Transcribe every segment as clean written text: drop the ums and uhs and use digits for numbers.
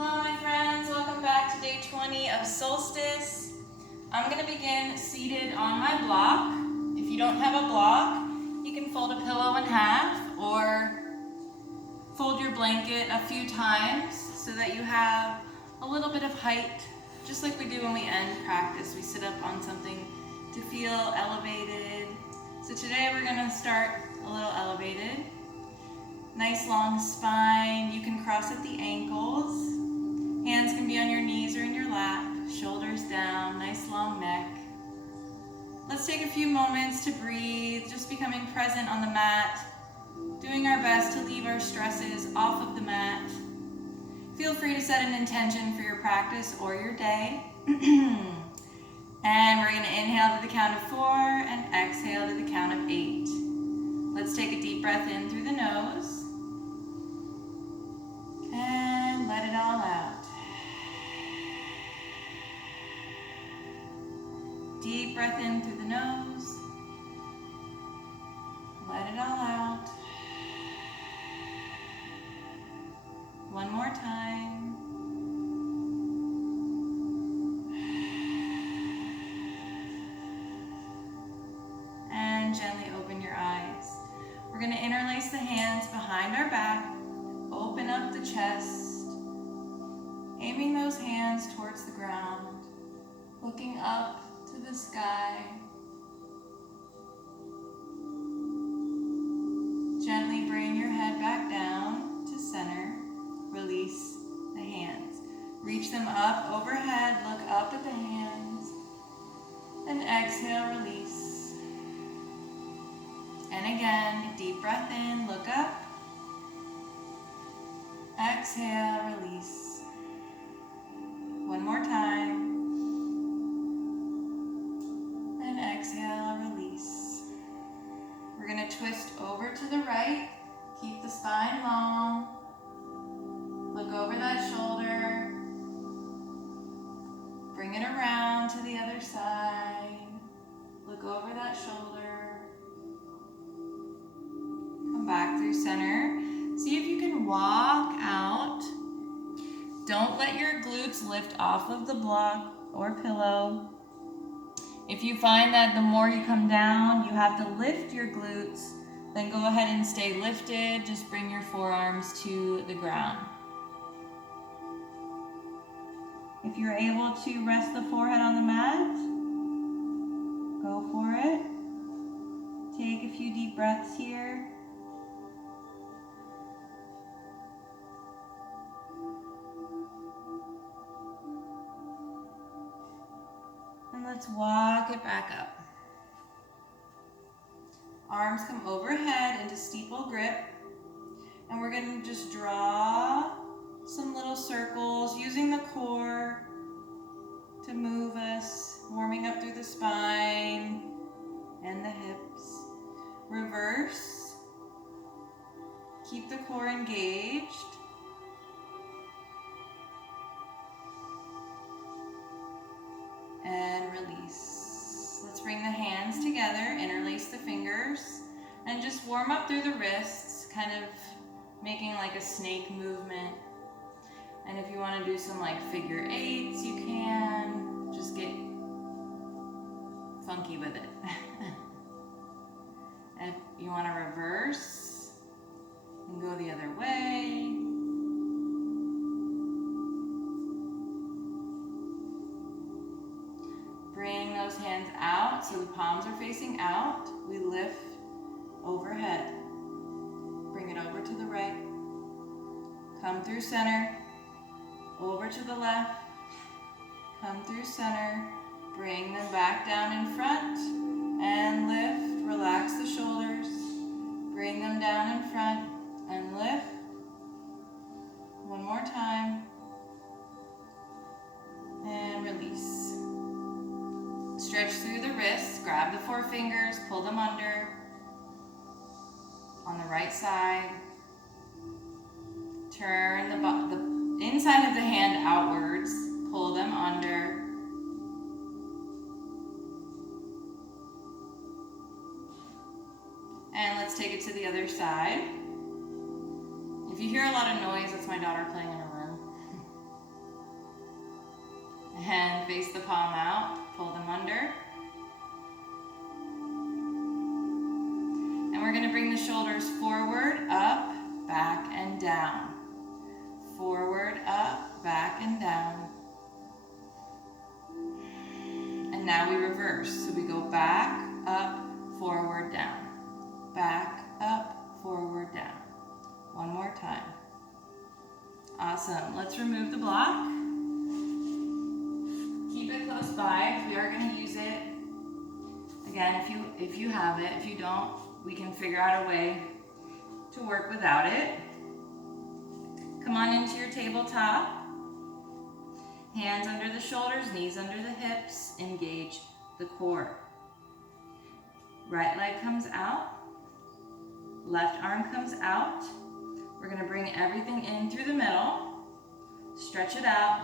Hello my friends, welcome back to day 20 of Solstice. I'm going to begin seated on my block. If you don't have a block, you can fold a pillow in half or fold your blanket a few times so that you have a little bit of height, just like we do when we end practice. We sit up on something to feel elevated. So today we're going to start a little elevated. Nice long spine. You can cross at the ankles. Hands can be on your knees or in your lap. Shoulders down. Nice long neck. Let's take a few moments to breathe, just becoming present on the mat, doing our best to leave our stresses off of the mat. Feel free to set an intention for your practice or your day. And we're going to inhale to the count of 4 and exhale to the count of 8. Let's take a deep breath in through the nose. And let it all out. Deep breath in through the nose. Let it all out. One more time. And gently open your eyes. We're going to interlace the hands behind our back. Open up the chest, aiming those hands towards the ground, looking up to the sky. Gently bring your head back down to center. Release the hands. Reach them up overhead, look up at the hands, and exhale, release. And again, deep breath in, look up. Exhale, release. One more time. And exhale, release. We're going to twist over to the right. Keep the spine long. Look over that shoulder. Bring it around to the other side. Look over that shoulder. Come back through center. See if you can walk out. Don't let your glutes lift off of the block or pillow. If you find that the more you come down, you have to lift your glutes, then go ahead and stay lifted. Just bring your forearms to the ground. If you're able to rest the forehead on the mat, go for it. Take a few deep breaths here. And let's walk it back up. Arms come overhead into steeple grip. And we're going to just draw some little circles using the core to move us, warming up through the spine and the hips. Reverse. Keep the core engaged. And release. Let's bring the hands together, interlace the fingers, and just warm up through the wrists, kind of making like a snake movement. And if you want to do some like figure eights, you can. Just get funky with it. And if you want to reverse and go the other way. Bring those hands out so the palms are facing out. We lift overhead. Bring it over to the right. Come through center. Over to the left. Come through center. Bring them back down in front. And lift. Relax the shoulders. Bring them down in front. And lift. One more time. And release. Stretch through the wrists, grab the 4 fingers, pull them under. On the right side. Turn the inside of the hand outwards, pull them under. And let's take it to the other side. If you hear a lot of noise, that's my daughter playing in her room. face the palm out, pull them under. And we're gonna bring the shoulders forward, up, back, and down. Forward, up, back, and down. And now we reverse. So we go back, up, forward, down. Back, up, forward, down. One more time. Awesome. Let's remove the block. Keep it close by. We are going to use it. Again, if you have it. If you don't, we can figure out a way to work without it. Come on into your tabletop. Hands under the shoulders, knees under the hips. Engage the core. Right leg comes out. Left arm comes out. We're going to bring everything in through the middle. Stretch it out.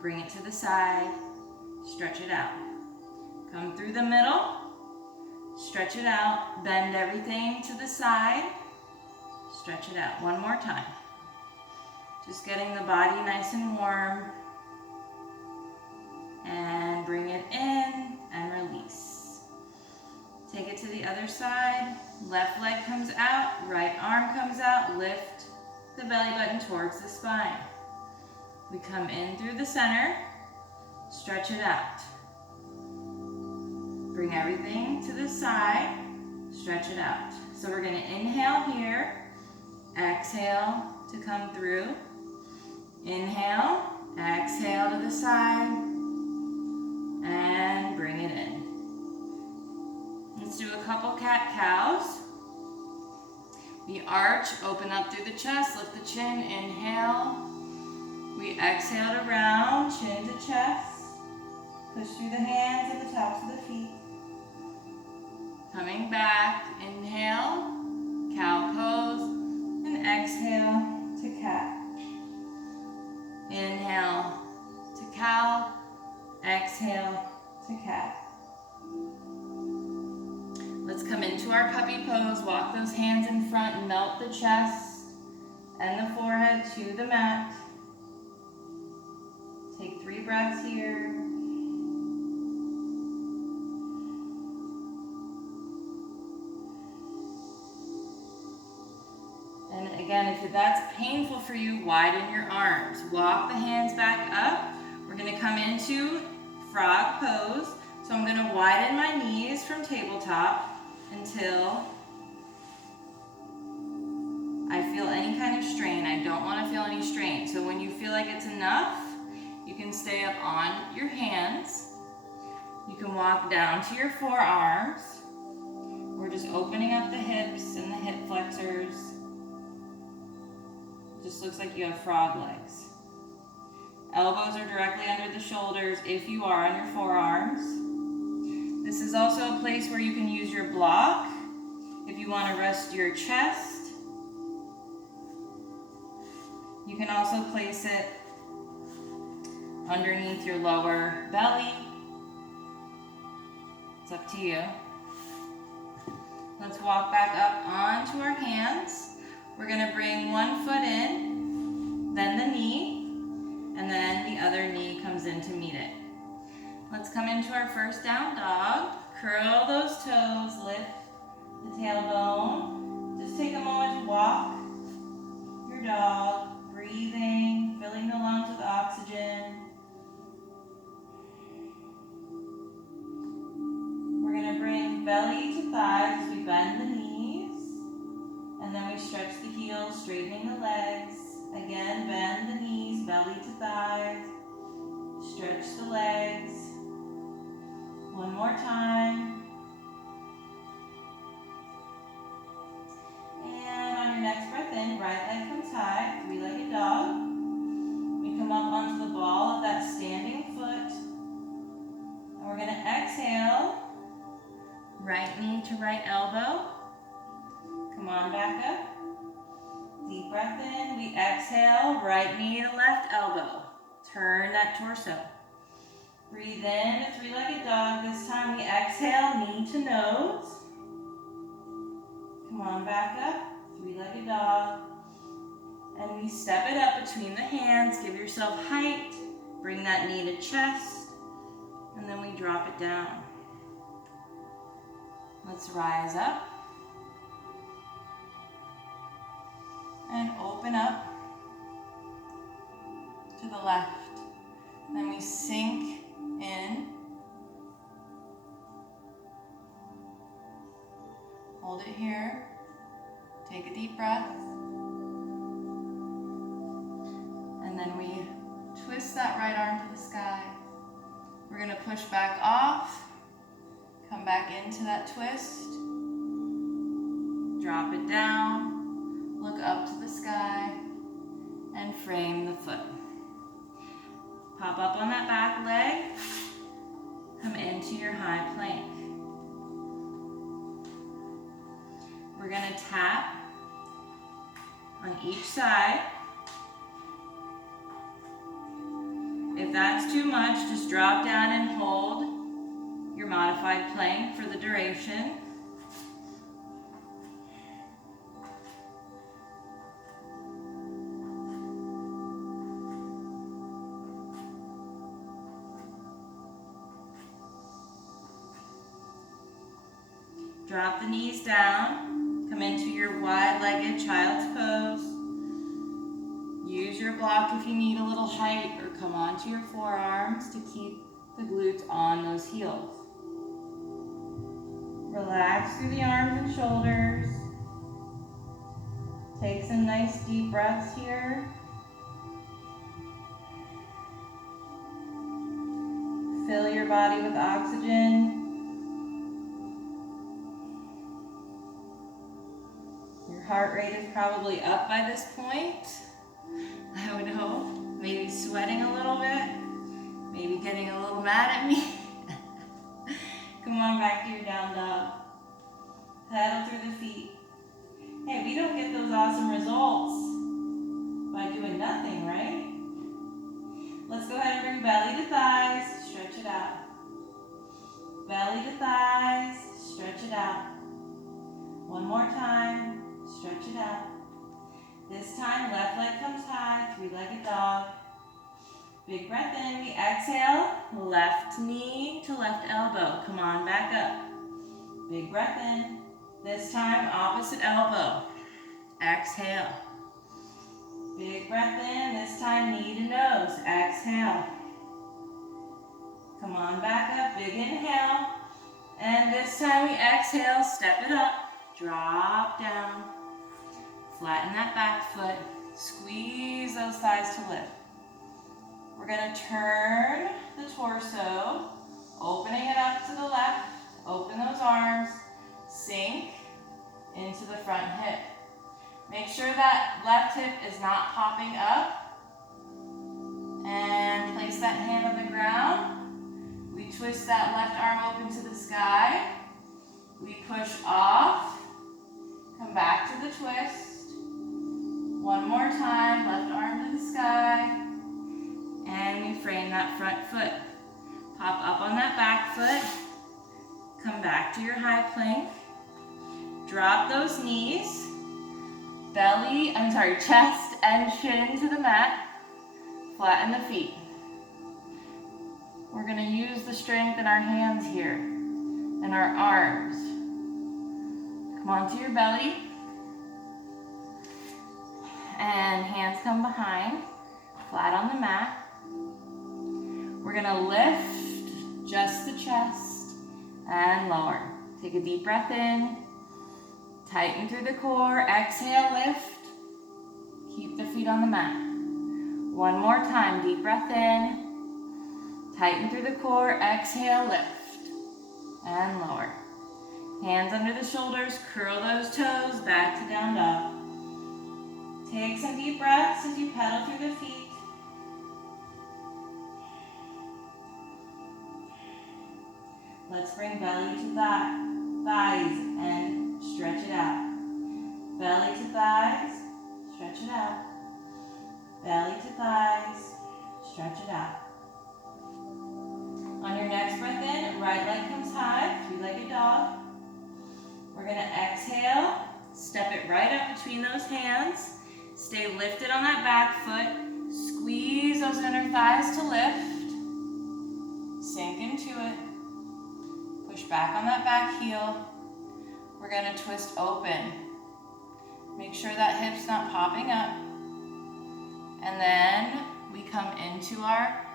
Bring it to the side. Stretch it out. Come through the middle. Stretch it out. Bend everything to the side. Stretch it out. One more time. Just getting the body nice and warm. And bring it in and release. Take it to the other side. Left leg comes out, right arm comes out. Lift the belly button towards the spine. We come in through the center, stretch it out. Bring everything to the side, stretch it out. So we're going to inhale here, exhale to come through. Inhale, exhale to the side, and bring it in. Let's do a couple cat-cows. We arch, open up through the chest, lift the chin, inhale. We exhale to round, chin to chest. Push through the hands and the tops of the feet. Coming back, inhale, cow pose, and exhale to cat. Inhale to cow, exhale to cat. Let's come into our puppy pose. Walk those hands in front and melt the chest and the forehead to the mat. Take 3 breaths here. And again, if that's painful for you, widen your arms. Walk the hands back up. We're going to come into frog pose. So I'm going to widen my knees from tabletop until I feel any kind of strain. I don't want to feel any strain. So when you feel like it's enough, you can stay up on your hands. You can walk down to your forearms. We're just opening up the hips and the hip flexors. Just looks like you have frog legs. Elbows are directly under the shoulders if you are on your forearms. This is also a place where you can use your block if you want to rest your chest. You can also place it underneath your lower belly. It's up to you. Let's walk back up onto our hands. We're going to bring one foot in, then the knee, and then the other knee comes in to meet it. Let's come into our first down dog. Curl those toes, lift the tailbone. Just take a moment to walk your dog, breathing, filling the lungs with oxygen. We're going to bring belly to thighs as we bend the knees. And then we stretch the heels, straightening the legs. Again, bend the knees, belly to thighs. Stretch the legs. One more time. And on your next breath in, right leg comes high, 3-legged dog. We come up onto the ball of that standing foot. And we're going to exhale. Right knee to right elbow. Come on back up. Deep breath in. We exhale. Right knee to left elbow. Turn that torso. Breathe in, a 3-legged dog. This time we exhale, knee to nose. Come on back up. 3-legged dog. And we step it up between the hands. Give yourself height. Bring that knee to chest. and then we drop it down. Let's rise up and open up to the left. Then we sink in. Hold it here. Take a deep breath. And then we twist that right arm to the sky. We're going to push back off. Come back into that twist. Drop it down. Look up to the sky. And frame the foot. Pop up on that back leg. Come into your high plank. We're going to tap on each side. If that's too much, just drop down and hold your modified plank for the duration. Drop the knees down. Come into your wide-legged child's pose. Use your block if you need a little height, or come onto your forearms to keep the glutes on those heels. Relax through the arms and shoulders. Take some nice deep breaths here. Fill your body with oxygen. Your heart rate is probably up by this point. I would hope. Maybe sweating a little bit. Maybe getting a little mad at me. Come on back to your down dog. Pedal through the feet. Hey, we don't get those awesome results by doing nothing, right? Let's go ahead and bring belly to thighs. Stretch it out. Belly to thighs. Stretch it out. One more time. Stretch it out. This time, left leg comes high, three-legged dog. Big breath in, we exhale, left knee to left elbow. Come on, back up. Big breath in. This time, opposite elbow. Exhale. Big breath in, this time knee to nose. Exhale. Come on, back up, big inhale. And this time we exhale, step it up, drop down. Flatten that back foot. Squeeze those thighs to lift. We're going to turn the torso, opening it up to the left. Open those arms. Sink into the front hip. Make sure that left hip is not popping up. And place that hand on the ground. We twist that left arm open to the sky. We push off. Come back to the twist. One more time, left arm to the sky. And we frame that front foot. Pop up on that back foot. Come back to your high plank. Drop those knees. Chest and chin to the mat. Flatten the feet. We're going to use the strength in our hands here and our arms. Come onto your belly. And hands come behind, flat on the mat. We're going to lift just the chest and lower. Take a deep breath in. Tighten through the core. Exhale, lift. Keep the feet on the mat. One more time. Deep breath in. Tighten through the core. Exhale, lift. And lower. Hands under the shoulders. Curl those toes. Back to down dog. Take some deep breaths as you pedal through the feet. Let's bring belly to thighs and stretch it out. Belly to thighs, stretch it out. Belly to thighs, stretch it out. On your next breath in, right leg comes high, three-legged dog. We're going to exhale, step it right up between those hands. Stay lifted on that back foot. Squeeze those inner thighs to lift. Sink into it. Push back on that back heel. We're gonna twist open. Make sure that hip's not popping up. And then we come into our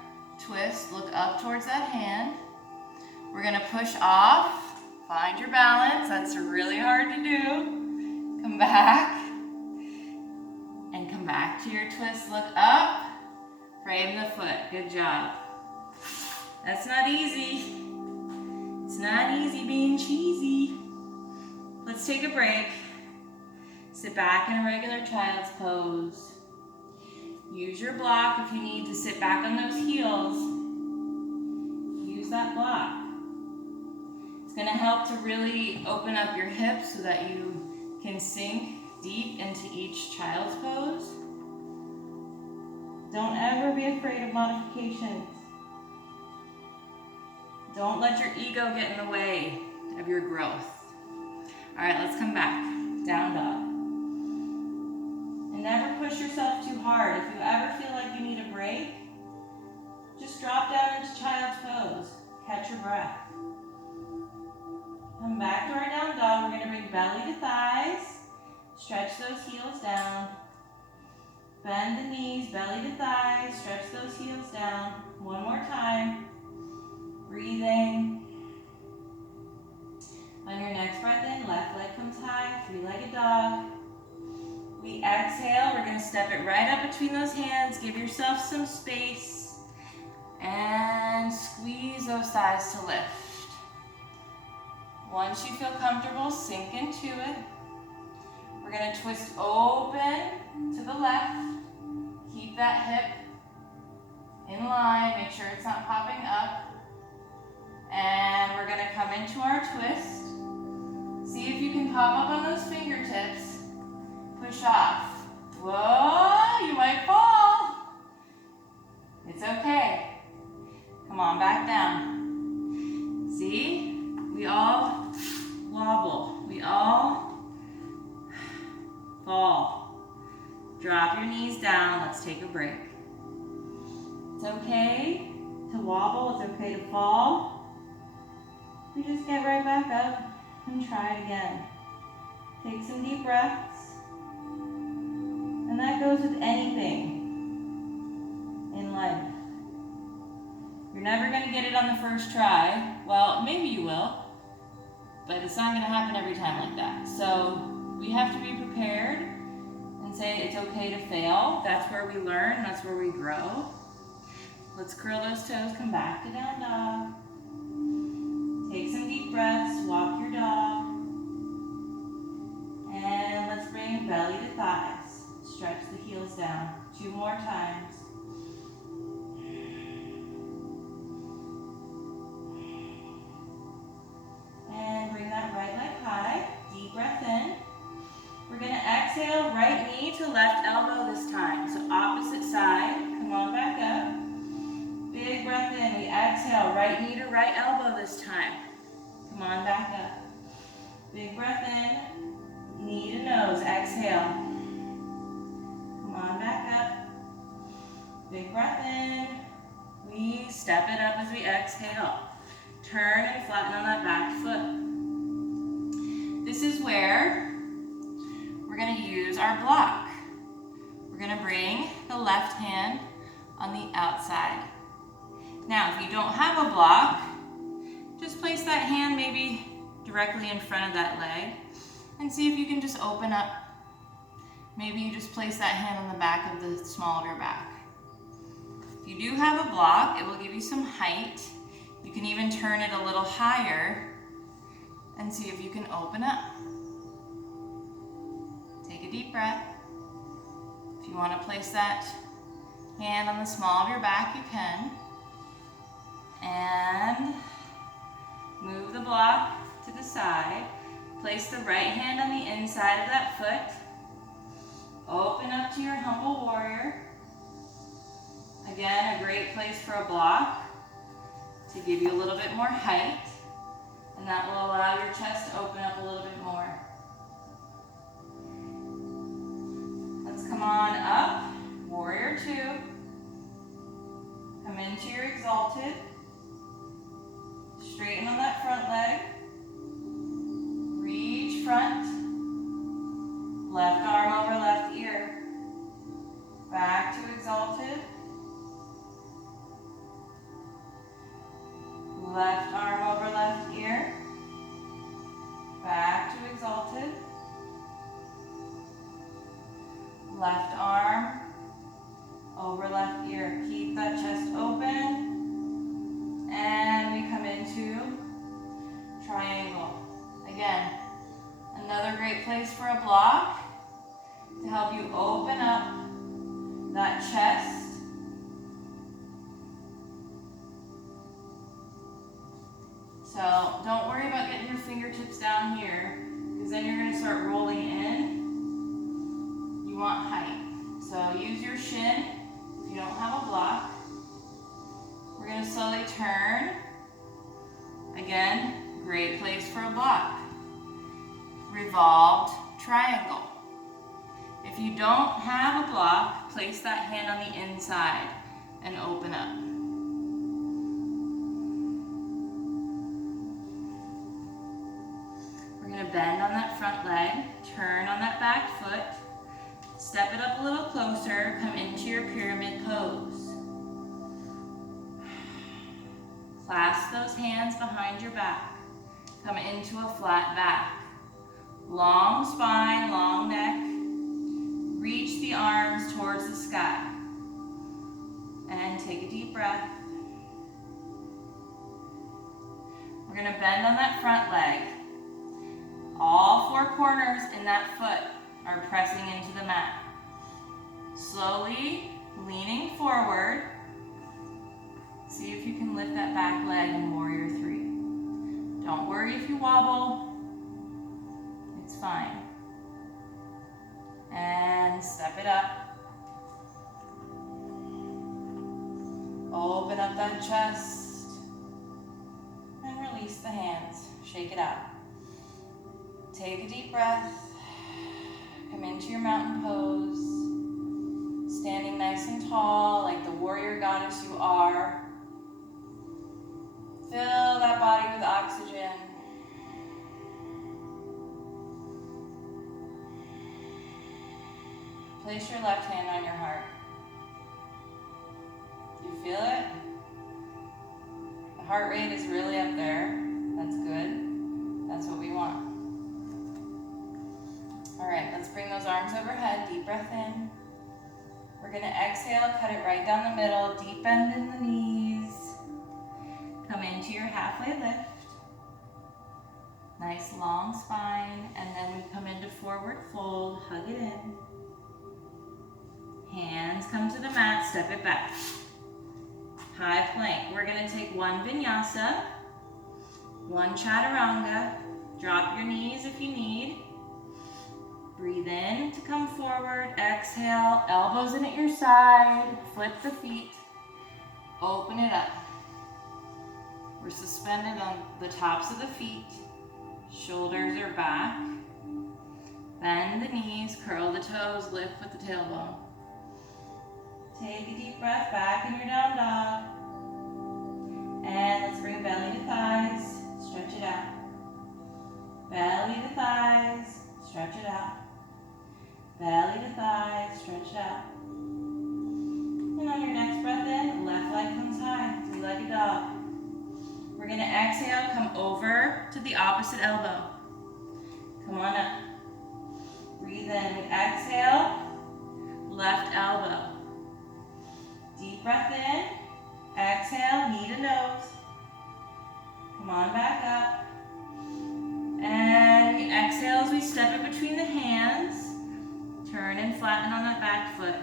twist, look up towards that hand. We're gonna push off, find your balance. That's really hard to do. Come back, and come back to your twist, look up, frame the foot, good job. That's not easy. It's not easy being cheesy. Let's take a break. Sit back in a regular child's pose. Use your block if you need to sit back on those heels. Use that block. It's going to help to really open up your hips so that you can sink deep into each child's pose. Don't ever be afraid of modifications. Don't let your ego get in the way of your growth. All right, let's come back. Down dog. And never push yourself too hard. If you ever feel like you need a break, just drop down into child's pose. Catch your breath. Come back to our down dog. We're going to bring belly to thighs. Stretch those heels down. Bend the knees, belly to thighs. Stretch those heels down. One more time. Breathing. On your next breath in, left leg comes high, three-legged dog. We exhale, we're gonna step it right up between those hands, give yourself some space, and squeeze those thighs to lift. Once you feel comfortable, sink into it. We're gonna twist open to the left. Keep that hip in line, make sure it's not popping up. And we're gonna come into our twist. See if you can pop up on those fingertips. Push off. Whoa, you might fall. It's okay. Come on, back down. See? We all wobble. We all fall. Drop your knees down. Let's take a break. It's okay to wobble. It's okay to fall. We just get right back up and try it again. Take some deep breaths. And that goes with anything in life. You're never going to get it on the first try. Well, maybe you will, but it's not going to happen every time like that. So we have to be prepared and say it's okay to fail. That's where we learn. That's where we grow. Let's curl those toes. Come back to down dog. Take some deep breaths, walk your dog. And let's bring belly to thighs. Stretch the heels down. 2 more times. And bring that right leg high. Deep breath in. We're going to exhale, right knee to left elbow this time. So opposite side. Come on back up. Big breath in. We exhale, right knee to right elbow this time. Come on back up. Big breath in. Knee to nose. Exhale. Come on back up. Big breath in. We step it up as we exhale. Turn and flatten on that back foot. This is where we're going to use our block. We're going to bring the left hand on the outside. Now, if you don't have a block, just place that hand maybe directly in front of that leg and see if you can just open up. Maybe you just place that hand on the back of the small of your back. If you do have a block, it will give you some height. You can even turn it a little higher and see if you can open up. Take a deep breath. If you want to place that hand on the small of your back, you can. And move the block to the side. Place the right hand on the inside of that foot. Open up to your humble warrior. Again, a great place for a block to give you a little bit more height, and that will allow your chest to open up a little bit more. Let's come on up, warrior 2. Come into your exalted. Straighten on that front leg. Reach front. Left arm over left ear. Back to exalted. Left arm over left ear. Back to exalted. Left arm over left ear. Keep that chest open. And we come into triangle. Again, another great place for a block to help you open up that chest. So don't worry about getting your fingertips down here, because then you're going to start rolling in. You want height. So use your shin if you don't have a block. We're going to slowly turn. Again, great place for a block. Revolved triangle. If you don't have a block, place that hand on the inside and open up. We're going to bend on that front leg, turn on that back foot, step it up a little closer, come into your pyramid pose. Clasp those hands behind your back. Come into a flat back. Long spine, long neck. Reach the arms towards the sky. And take a deep breath. We're going to bend on that front leg. All four corners in that foot are pressing into the mat. Slowly leaning forward. See if you can lift that back leg in Warrior 3. Don't worry if you wobble. It's fine. And step it up. Open up that chest. And release the hands. Shake it out. Take a deep breath. Come into your mountain pose. Standing nice and tall like the warrior goddess you are. Fill that body with oxygen. Place your left hand on your heart. Do you feel it? The heart rate is really up there. That's good. That's what we want. All right, let's bring those arms overhead. Deep breath in. We're going to exhale, cut it right down the middle. Deep bend in the knees. Come into your halfway lift. Nice long spine. And then we come into forward fold. Hug it in. Hands come to the mat. Step it back. High plank. We're going to take one vinyasa. One chaturanga. Drop your knees if you need. Breathe in to come forward. Exhale. Elbows in at your side. Flip the feet. Open it up. We're suspended on the tops of the feet. Shoulders are back. Bend the knees. Curl the toes. Lift with the tailbone. Take a deep breath back in your down dog. And let's bring belly to thighs. Stretch it out. Belly to thighs. Stretch it out. Belly to thighs. Stretch it out. And on your next breath in, left leg comes high. Three-legged dog. We're going to exhale, come over to the opposite elbow. Come on up. Breathe in. We exhale, left elbow. Deep breath in. Exhale, knee to nose. Come on back up. And we exhale as we step it between the hands. Turn and flatten on that back foot.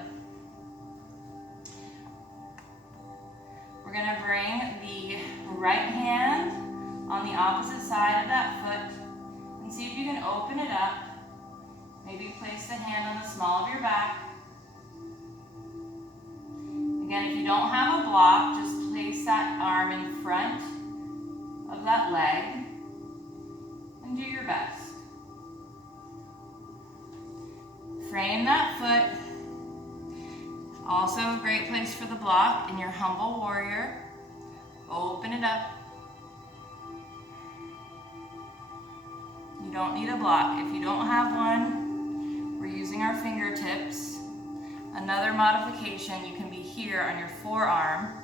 We're going to bring the right hand on the opposite side of that foot and see if you can open it up. Maybe place the hand on the small of your back. Again, if you don't have a block, just place that arm in front of that leg and do your best. Frame that foot. Also a great place for the block in your humble warrior. Open it up. You don't need a block. If you don't have one, we're using our fingertips. Another modification, you can be here on your forearm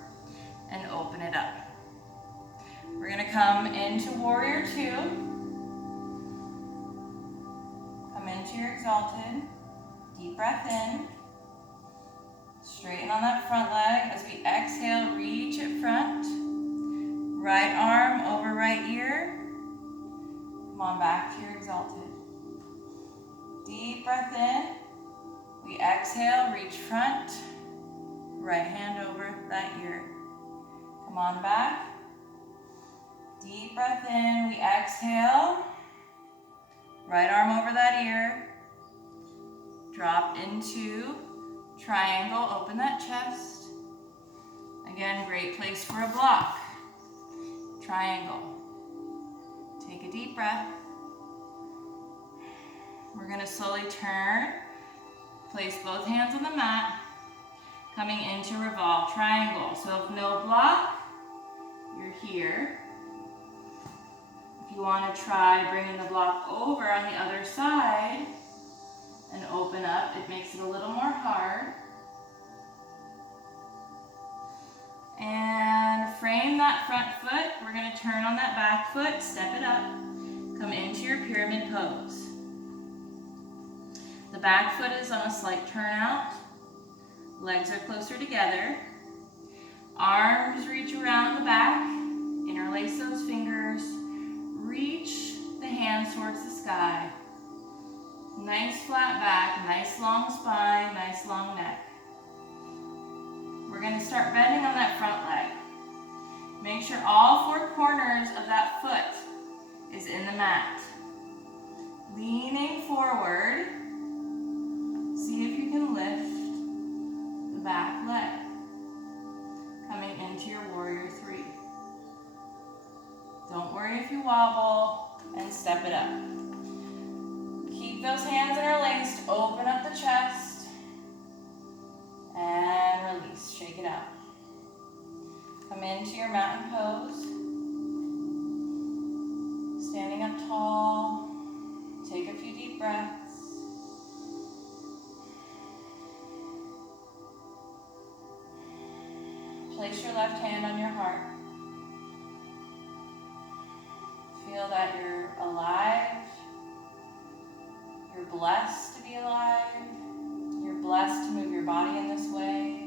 and open it up. We're gonna come into warrior two. Come into your exalted. Deep breath in. Straighten on that front leg. As we exhale, reach it front. Right arm over right ear. Come on back to your exalted. Deep breath in. We exhale, reach front. Right hand over that ear. Come on back. Deep breath in. We exhale. Right arm over that ear. Drop into triangle. Open that chest. Again, great place for a block. Triangle. Take a deep breath. We're going to slowly turn. Place both hands on the mat. Coming into revolve triangle. So if no block, you're here. If you want to try bringing the block over on the other side and open up, it makes it a little more hard. And frame that front foot. We're going to turn on that back foot, step it up, come into your pyramid pose. The back foot is on a slight turnout. Legs are closer together. Arms reach around the back. Interlace those fingers. Reach the hands towards the sky. Nice flat back, nice long spine, nice long neck. We're going to start bending on that front leg. Make sure all four corners of that foot is in the mat. Leaning forward, see if you can lift the back leg. Coming into your warrior three. Don't worry if you wobble, and step it up. Keep those hands interlaced, open up the chest, and release, shake it out. Come into your mountain pose. Standing up tall, take a few deep breaths. Place your left hand on your heart. Feel that you're alive. You're blessed to be alive. You're blessed to move your body in this way.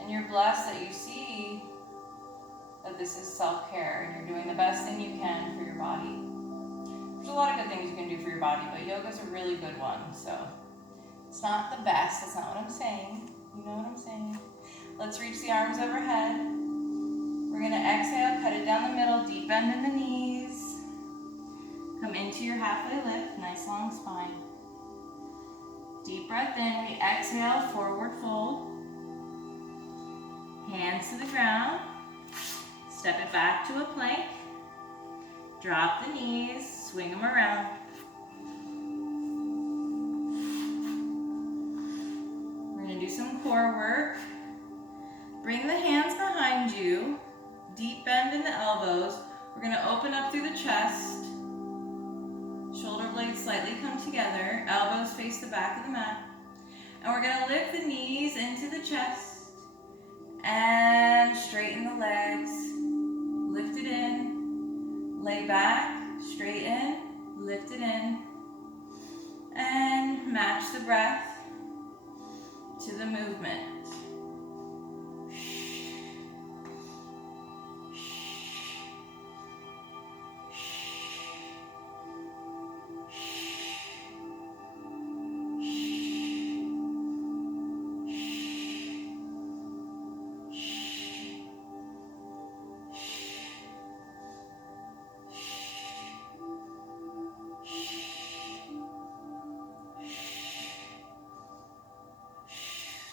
And you're blessed that you see that this is self-care and you're doing the best thing you can for your body. There's a lot of good things you can do for your body, but yoga's a really good one. So it's not the best, that's not what I'm saying. You know what I'm saying. Let's reach the arms overhead. We're going to exhale, cut it down the middle, deep bend in the knees. Come into your halfway lift, nice long spine. Deep breath in, we exhale, forward fold. Hands to the ground. Step it back to a plank. Drop the knees, swing them around. We're going to do some core work. Bring the hands behind you. Deep bend in the elbows. We're going to open up through the chest. Shoulder blades slightly come together. Elbows face the back of the mat. And we're going to lift the knees into the chest. And straighten the legs. Lift it in. Lay back. Straighten. Lift it in. And match the breath to the movement.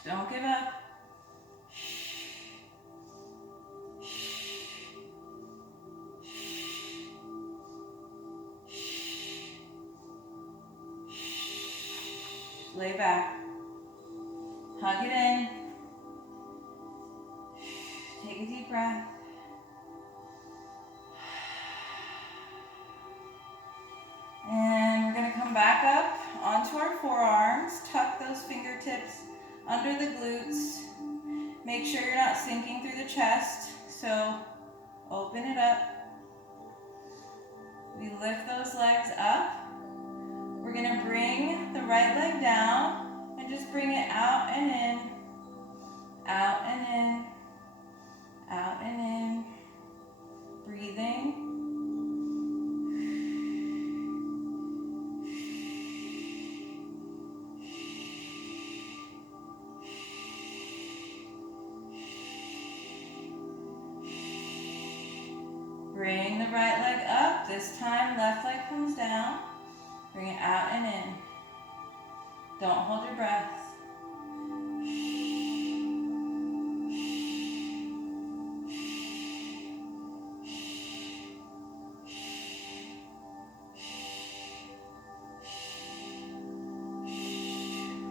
Don't give up. Lay back. Hug it in. Take a deep breath. forearms, tuck those fingertips under the glutes. Make sure you're not sinking through the chest, so open it up. We lift those legs up. We're gonna bring the right leg down and just bring it out and in, out and in, out and in. Breathing. Bring the right leg up. This time, left leg comes down. Bring it out and in. Don't hold your breath.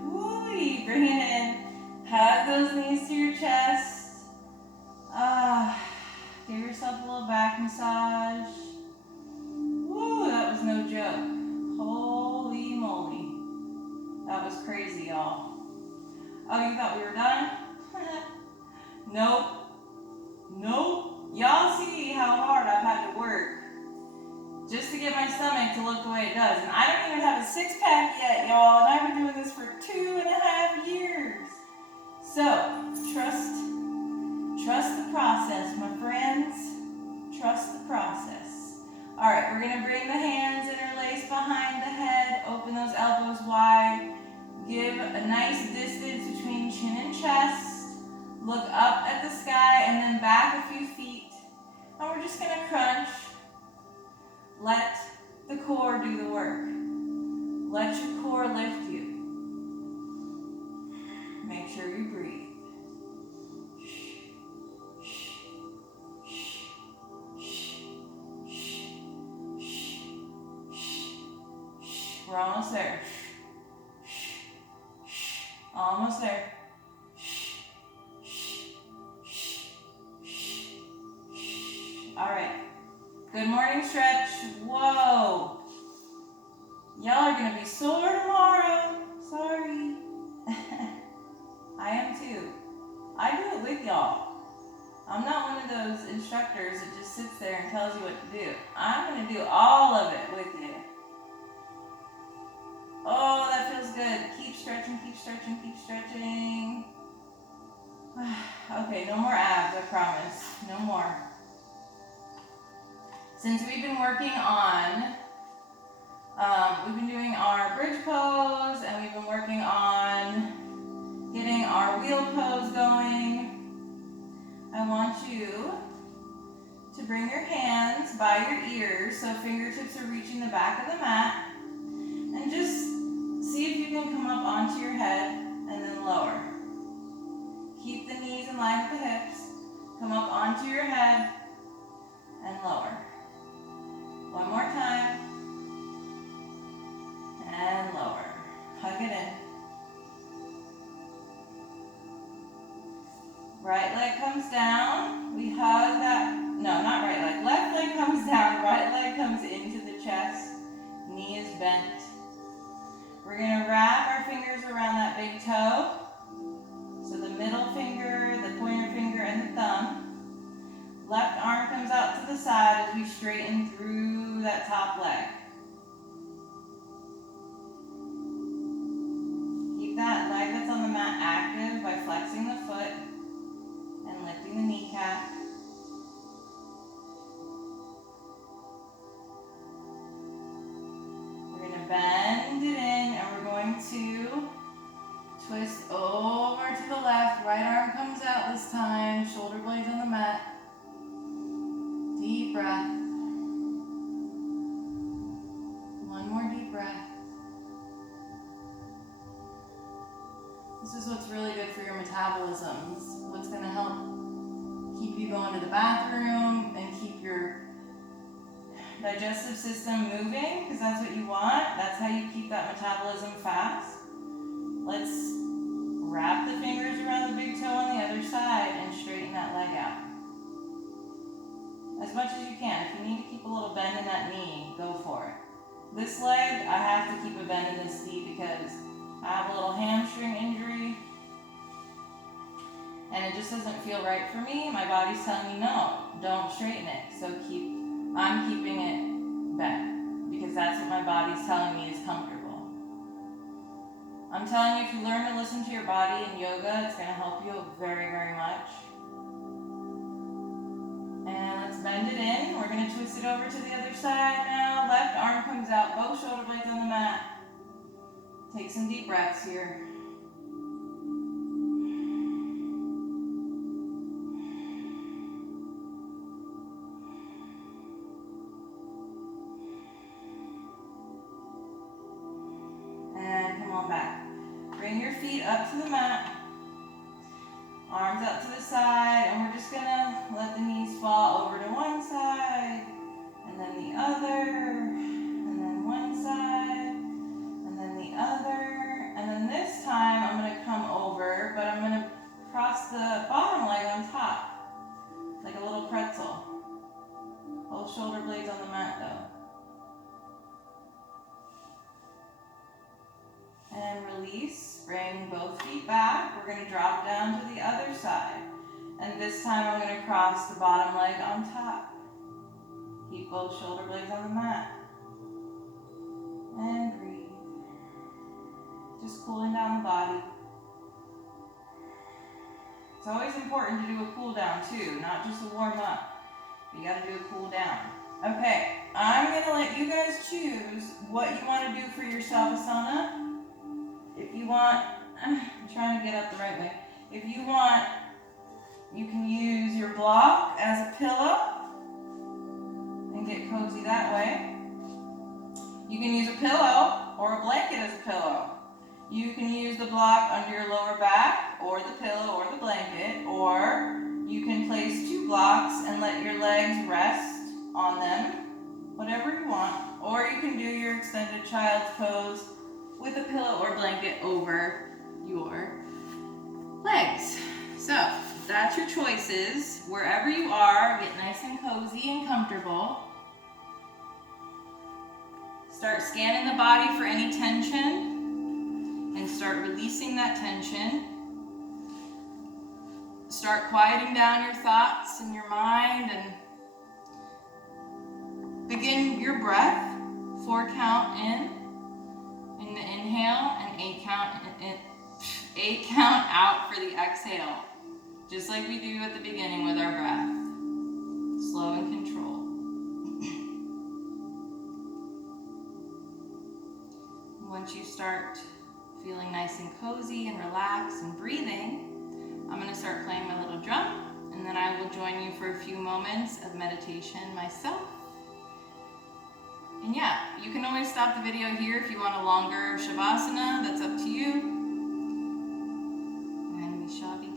Woo-wee. Bring it in. Hug those knees to your chest. Give yourself a little back massage. Woo, that was no joke. Holy moly. That was crazy, y'all. Oh, you thought we were done? Nope. Nope. Y'all see how hard I've had to work just to get my stomach to look the way it does. And I don't even have a six-pack yet, y'all. And I've been doing this for 2.5 years. So, trust the process, my friends. Trust the process. All right, we're gonna bring the hands interlaced behind the head, open those elbows wide, give a nice distance between chin and chest, look up at the sky and then back a few feet. And we're just gonna crunch. Let the core do the work. Let your core lift you. Make sure you breathe. We're almost there. Almost there. All right. Good morning stretch. Whoa. Y'all are going to be sore tomorrow. Sorry. I am too. I do it with y'all. I'm not one of those instructors that just sits there and tells you what to do. I'm going to do all of it with you. Oh, that feels good. Keep stretching, keep stretching, keep stretching. Okay, no more abs, I promise. No more. Since we've been working on, we've been doing our bridge pose and we've been working on getting our wheel pose going. I want you to bring your hands by your ears so fingertips are reaching the back of the mat. And just see if you can come up onto your head and then lower. Keep the knees in line with the hips. Come up onto your head and lower. One more time. And lower. Hug it in. Right leg comes down. We hug that. No, not right leg. Left leg comes down. Right leg comes into the chest. Knee is bent. We're going to wrap our fingers around that big toe. So the middle finger, the pointer finger, and the thumb. Left arm comes out to the side as we straighten through that top leg. Keep that leg that's on the mat active by flexing the foot and lifting the kneecap. We're going to bend it in and we're going to twist over to the left. Right arm comes out this time. Shoulder blades on the mat. Deep breath. One more deep breath. This is what's really good for your metabolisms. What's going to help keep you going to the bathroom and keep your digestive system moving, because that's what you want. That's how you keep that metabolism fast. Let's wrap the fingers around the big toe on the other side and straighten that leg out. As much as you can. If you need to keep a little bend in that knee, go for it. This leg, I have to keep a bend in this knee because I have a little hamstring injury and it just doesn't feel right for me. My body's telling me no, don't straighten it. So I'm keeping it bent because that's what my body's telling me is comfortable. I'm telling you, if you learn to listen to your body in yoga, it's going to help you very, very much. And let's bend it in. We're going to twist it over to the other side now. Left arm comes out, both shoulder blades on the mat. Take some deep breaths here. And come on back. Bring your feet up to the mat. Arms out to the side, and we're just gonna let the knees fall over to one side, and then the other, and then one side, and then the other, and then this time I'm gonna come over, but I'm gonna cross the bottom leg on top, like a little pretzel. Both shoulder blades on the mat though. And release. Bring both feet back. We're going to drop down to the other side. And this time I'm going to cross the bottom leg on top. Keep both shoulder blades on the mat. And breathe. Just cooling down the body. It's always important to do a cool down too, not just a warm up. You got to do a cool down. Okay, I'm going to let you guys choose what you want to do for your Savasana. If you want, I'm trying to get up the right way. If you want, you can use your block as a pillow and get cozy that way. You can use a pillow or a blanket as a pillow. You can use the block under your lower back or the pillow or the blanket, or you can place two blocks and let your legs rest on them, whatever you want. Or you can do your extended child's pose with a pillow or blanket over your legs. So that's your choices. Wherever you are, get nice and cozy and comfortable. Start scanning the body for any tension and start releasing that tension. Start quieting down your thoughts and your mind and begin your breath. 4 count in the inhale and 8 count out for the exhale. Just like we do at the beginning with our breath. Slow and controlled. Once you start feeling nice and cozy and relaxed and breathing, I'm going to start playing my little drum, and then I will join you for a few moments of meditation myself. And yeah, you can always stop the video here if you want a longer Shavasana. That's up to you. And we shall begin.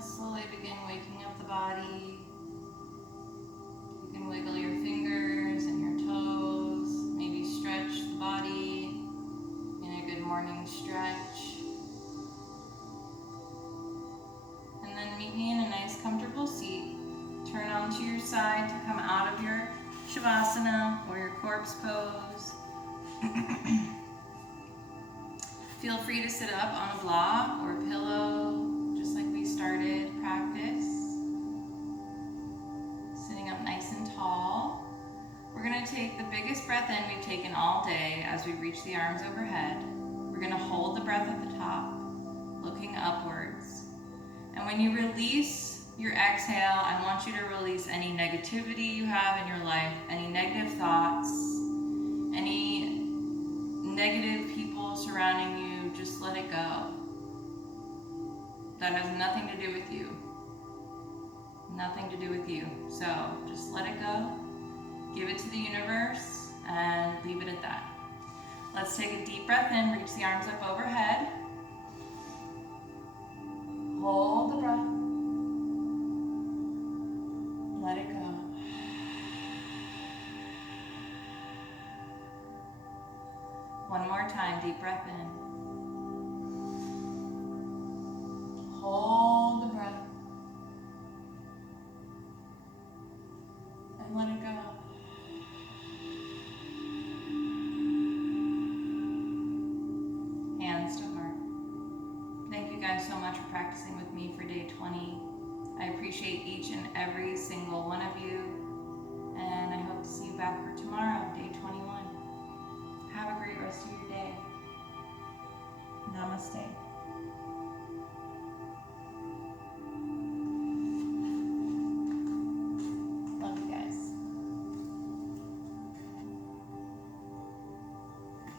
let's slowly begin waking up the body. You can wiggle your fingers and your toes, maybe stretch the body in a good morning stretch. And then meet me in a nice comfortable seat. Turn onto your side to come out of your Shavasana or your corpse pose. Feel free to sit up on a block or a pillow, just like we started practice. Sitting up nice and tall. We're going to take the biggest breath in we've taken all day as we reach the arms overhead. We're going to hold the breath at the top, looking upwards. And when you release your exhale, I want you to release any negativity you have in your life, any negative thoughts, any negative people surrounding you. Just let it go. That has nothing to do with you. Nothing to do with you. So just let it go, give it to the universe, and leave it at that. Let's take a deep breath in, reach the arms up overhead. Hold the breath. Let it go. One more time, deep breath in. Hold the breath. And let it go. Hands to heart. Thank you guys so much for practicing with me for day 20. I appreciate each and every single one of you. And I hope to see you back for tomorrow, day 21. Have a great rest of your day. Namaste.